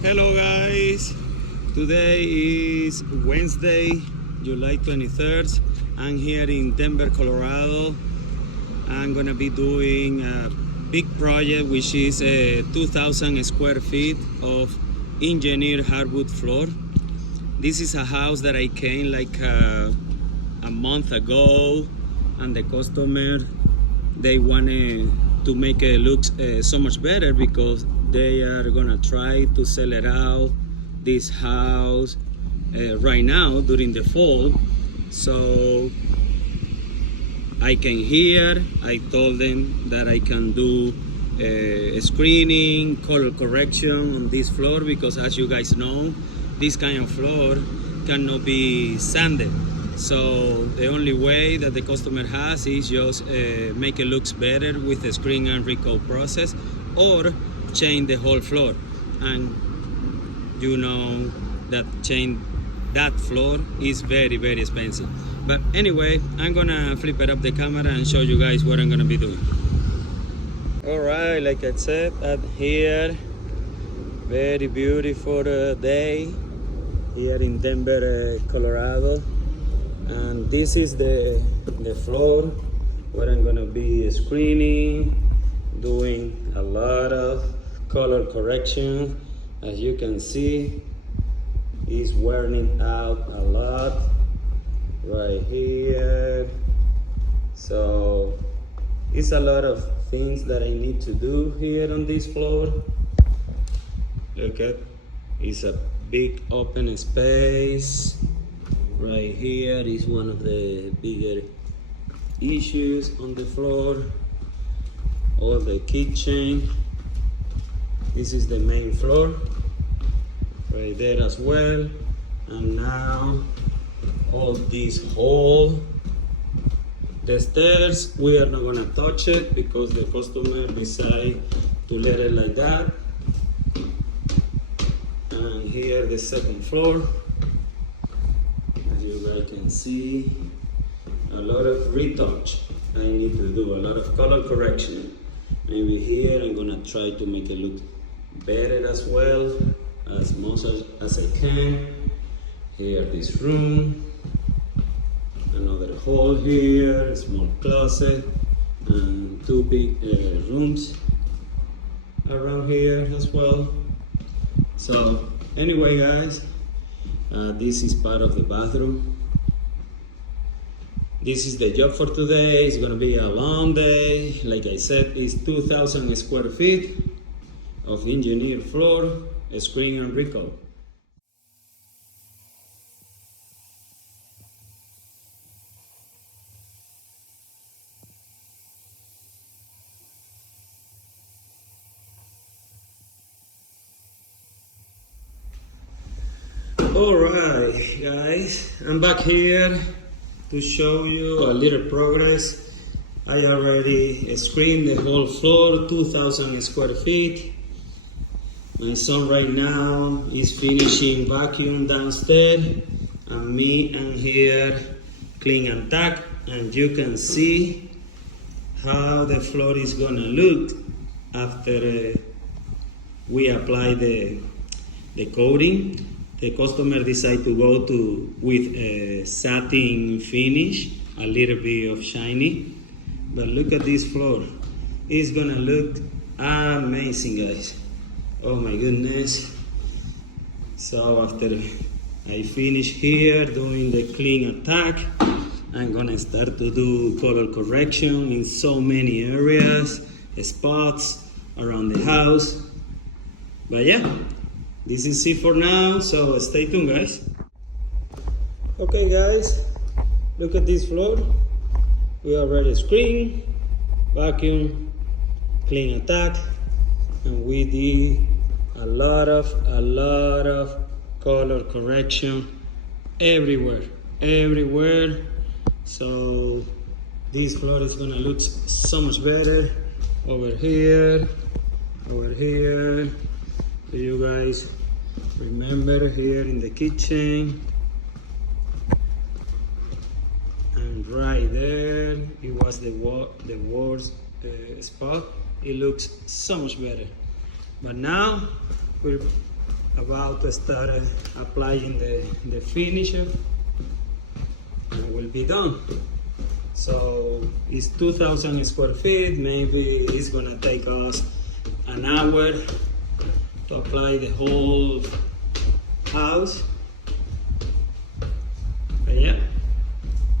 Hello guys, today is Wednesday, July 23rd. I'm here in Denver, Colorado. I'm gonna be doing a big project which is a 2,000 square feet of engineered hardwood floor. This is a house that I came like a month ago, and the customer, they wanted to make it look so much better because they are gonna try to sell it out, this house, right now during the fall. So I came here, I told them that I can do a screening, color correction on this floor, because as you guys know, this kind of floor cannot be sanded. So the only way that the customer has is just make it looks better with the screen and recoat process, or change the whole floor. And you know that change that floor is very, very expensive. But anyway, I'm gonna flip it up the camera and show you guys what I'm gonna be doing. All right, like I said, I'm here. Very beautiful day here in Denver, Colorado. And this is the floor where I'm gonna be screening, doing a lot of color correction. As you can see, it's wearing out a lot right here. So it's a lot of things that I need to do here on this floor. Look at, it's a big open space. Right here is one of the bigger issues on the floor. All the kitchen. This is the main floor right there as well. And now all this hall. The stairs, we are not gonna touch it because the customer decided to let it like that. And here the second floor. As you guys can see, a lot of retouch. I need to do a lot of color correction. Maybe here I'm gonna try to make it look better as well, as much as I can. Here, this room, another hall here, a small closet, and two big rooms around here as well. So anyway guys, this is part of the bathroom. This is the job for today. It's gonna be a long day. Like I said, it's 2,000 square feet of engineered floor, screen and recoat. Alright guys, I'm back here to show you a little progress. I already screened the whole floor, 2,000 square feet. My son right now is finishing vacuum downstairs, and me am here clean and tack, and you can see how the floor is gonna look after we apply the coating. The customer decided to go with a satin finish, a little bit of shiny. But look at this floor. It's gonna look amazing, guys. Oh my goodness. So after I finish here doing the clean attack, I'm gonna start to do color correction in so many areas, spots around the house. But yeah, this is it for now, so stay tuned guys. Okay guys, look at this floor. We already screen, vacuum, clean attack, and we did a lot of color correction everywhere. So this floor is gonna look so much better. Over here. Do you guys remember here in the kitchen? And right there, it was the worst spot. It looks so much better. But now we're about to start applying the finisher, and will be done. So it's 2,000 square feet. Maybe it's gonna take us an hour to apply the whole house. But yeah,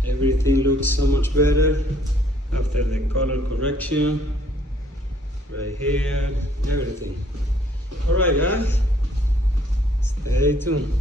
everything looks so much better after the color correction. Right here, everything. All right, guys, stay tuned.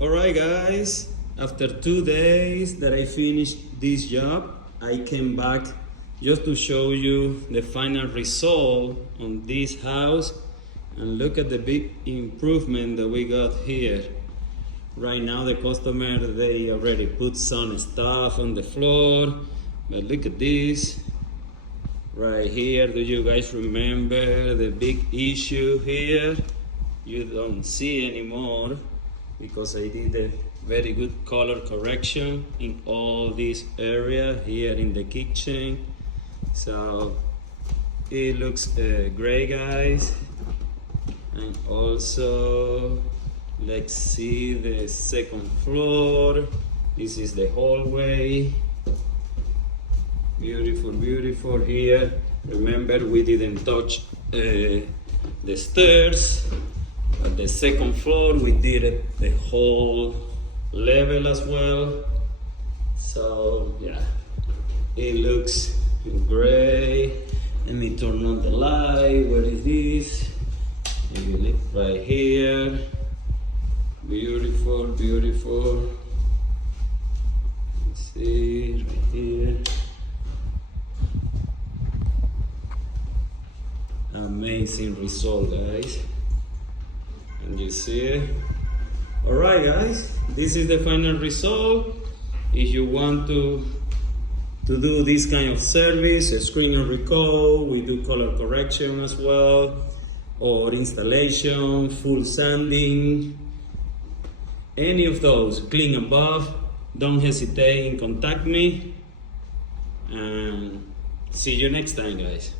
Alright guys, after 2 days that I finished this job, I came back just to show you the final result on this house, and look at the big improvement that we got here. Right now the customer, they already put some stuff on the floor, but look at this right here. Do you guys remember the big issue here? You don't see anymore, because I did a very good color correction in all this area here in the kitchen. So it looks great, guys. And also, let's see the second floor. This is the hallway. Beautiful, beautiful here. Remember, we didn't touch the stairs. At the second floor, we did it the whole level as well. So yeah, it looks great. Let me turn on the light. Where is this? You look right here. Beautiful, beautiful. Let's see right here. Amazing result, guys. And you see it. Alright guys, this is the final result. If you want to do this kind of service, a screen and recoat, we do color correction as well, or installation, full sanding, any of those, clean and buff, don't hesitate and contact me. And see you next time, guys.